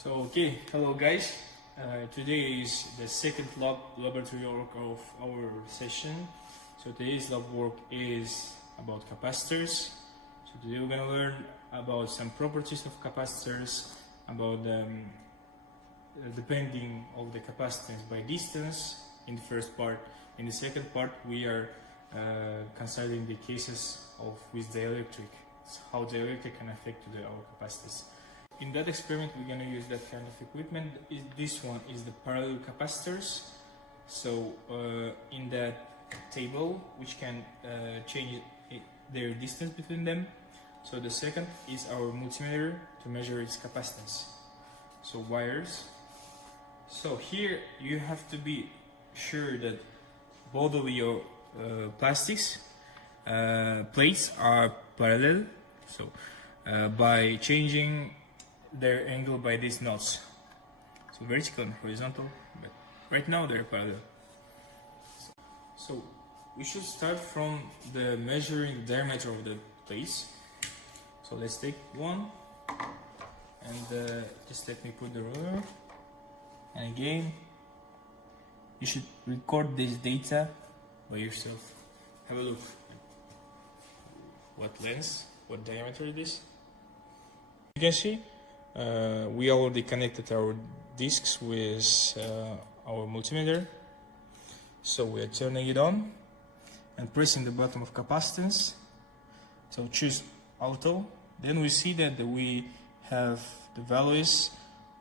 Hello guys. Today is the second laboratory work of our session. So today's lab work is about capacitors. So today we're gonna learn about some properties of capacitors, about depending of the capacitance by distance in the first part. In the second part, we are considering the cases of with dielectric, how dielectric can affect our capacitors. In that experiment, we're going to use that kind of equipment. This one is the parallel capacitors. So in that table, which can change their distance between them. So the second is our multimeter to measure its capacitance. So wires. So here you have to be sure that both of your plastics plates are parallel. So by changing their angle by these knots, so vertical and horizontal, but right now they're parallel. So we should start from the measuring the diameter of the plates. So let's take one and just let me put the ruler, and again you should record this data by yourself. Have a look what length, what diameter it is. You can see we already connected our discs with our multimeter. So we are turning it on and pressing the button of capacitance. So choose auto. Then we see that we have the values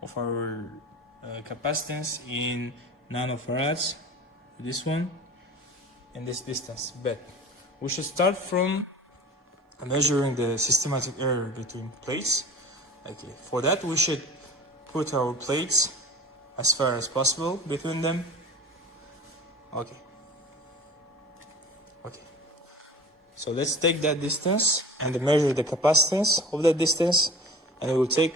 of our capacitance in nanofarads, this one, and this distance. But we should start from measuring the systematic error between plates. Okay, for that we should put our plates as far as possible between them. Okay. So let's take that distance and measure the capacitance of that distance, and we will take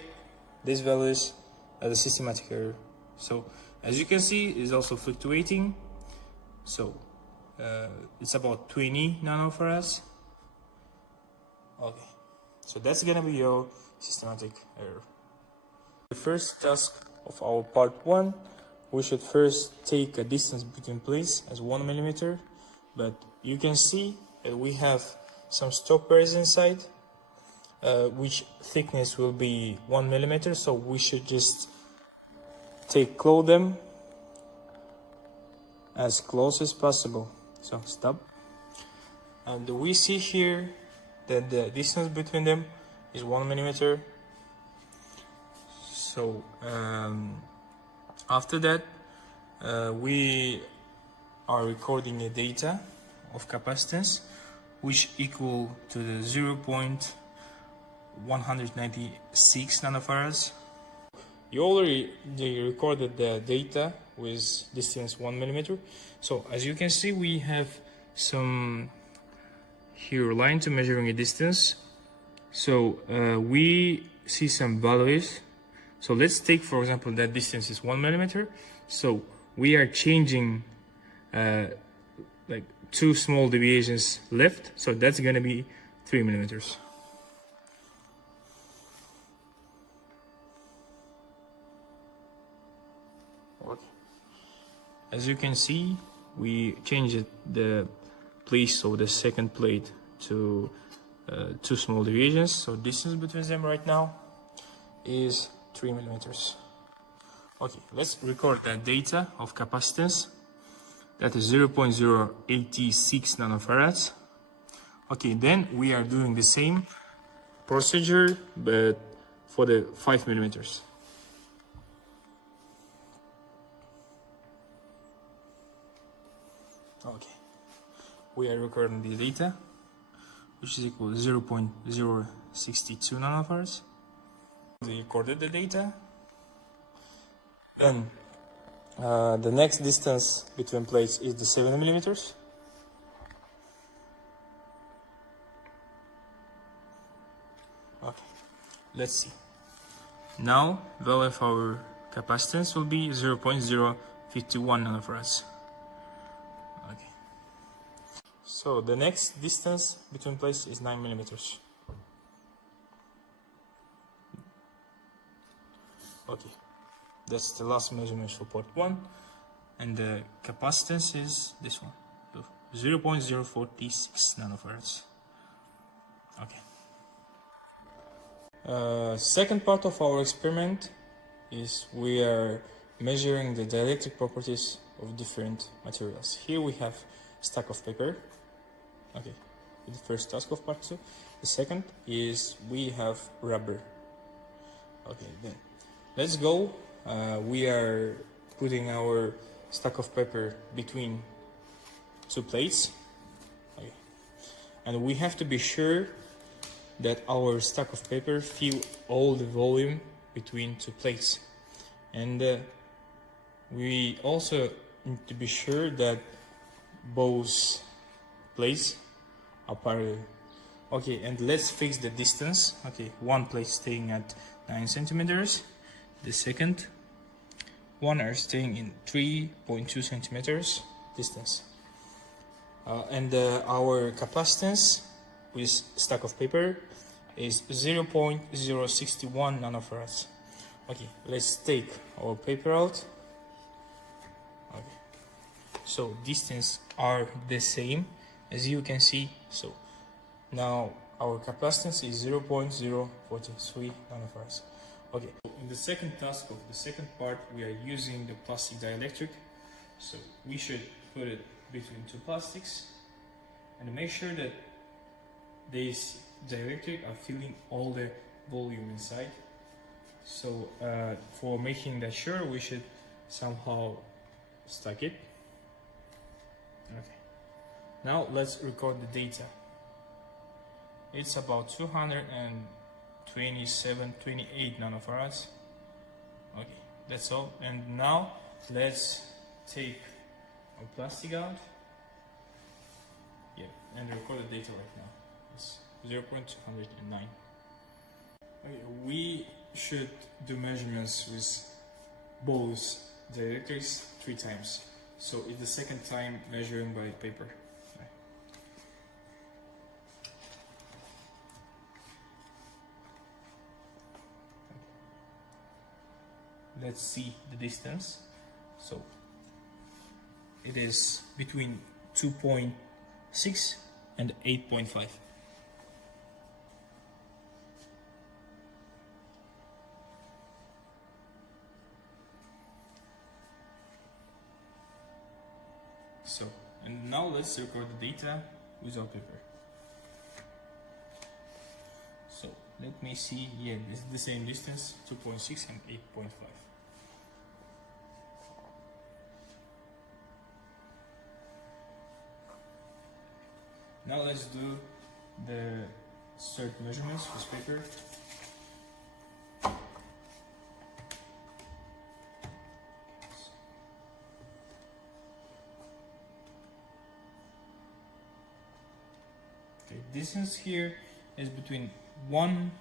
these values as a systematic error. So as you can see, it's also fluctuating. So it's about 20 nanofarads. Okay, so that's gonna be your systematic error. The first task of our part 1, we should first take a distance between plates as 1 millimeter, but you can see that we have some stoppers inside, which thickness will be 1 millimeter, so we should just close them as close as possible. So stop, and we see here that the distance between them is 1 millimeter. So after that we are recording the data of capacitance, which equal to the 0.196 nanofarads. You already recorded the data with distance 1 millimeter. So as you can see, we have some here line to measuring a distance. So we see some values. So let's take, for example, that distance is 1 millimeter. So we are changing like 2 small deviations left. So that's gonna be 3 millimeters. Okay. As you can see, we changed the place of the second plate to 2 small deviations. So distance between them right now is 3 millimeters. Okay, let's record that data of capacitance. That is 0.086 nanofarads. Okay, then we are doing the same procedure, but for the 5 millimeters. Okay, we are recording the data, which is equal to 0.062 nanofarads. We recorded the data. Then the next distance between plates is the 7 millimeters. Okay, let's see. Now value of our capacitance will be 0.051 nanofarads. Okay. So the next distance between plates is 9 millimeters. Okay, that's the last measurement for port 1, and the capacitance is this one, so 0.046 nanofarads. Okay. Second part of our experiment is we are measuring the dielectric properties of different materials. Here we have stack of paper. Okay, the first task of part 2. The second is we have rubber. Okay, then let's go. We are putting our stack of paper between two plates. Okay, and we have to be sure that our stack of paper fill all the volume between two plates, and we also need to be sure that both plates are parallel. Okay, and let's fix the distance. Okay, one plate staying at 9 centimeters, the second one are staying in 3.2 centimeters distance, and our capacitance with stack of paper is 0.061 nanofarads. Okay, let's take our paper out. Okay, so distance are the same as you can see. So now our capacitance is 0.043 nanofarads. Okay, in the second task of the second part, we are using the plastic dielectric. So we should put it between two plastics and make sure that these dielectric are filling all the volume inside. So for making that sure, we should somehow stack it. Okay, now let's record the data. It's about 227-28 nanofarads. Okay, that's all. And now let's take our plastic out. Yeah, and record the data right now. It's 0.209. Okay, we should do measurements with both dielectrics 3 times. So it's the second time measuring by paper. Let's see the distance. So it is between 2.6 and 8.5. So, and now let's record the data with our paper. So let me see, yeah, it's the same distance, 2.6 and 8.5. Now let's do the third measurements with paper. Okay, distance here is between 1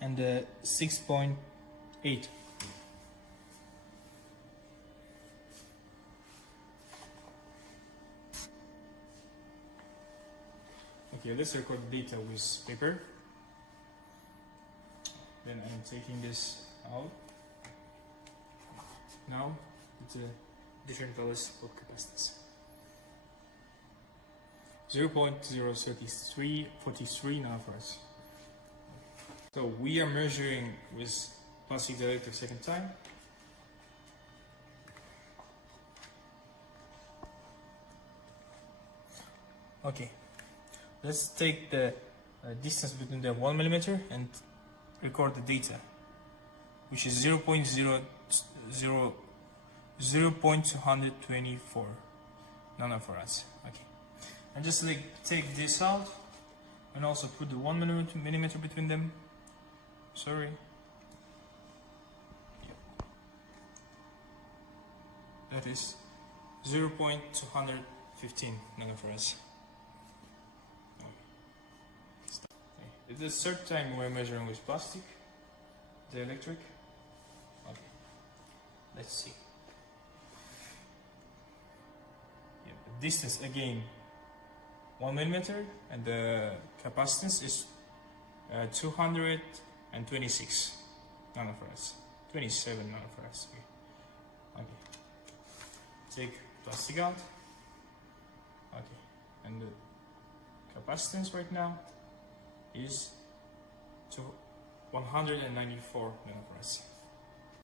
and 6.8. Okay, let's record data with paper. Then I'm taking this out. Now it's a different values of capacitance. 0.043 nanofarads. So we are measuring with plastic dielectric second time. Okay, let's take the distance between the 1 millimeter and record the data, which is 0.224 nanofarads. Okay, and just like take this out and also put the 1 millimeter between them. Sorry. Yep. That is 0.215 nanofarads. It's the third time we're measuring with plastic, dielectric. Okay, let's see. Yeah, the distance again 1 millimeter, and the capacitance is 226 nanofarads. 27 nanofarads. Okay. Take plastic out. Okay. And the capacitance right now is to 194 nanofarads.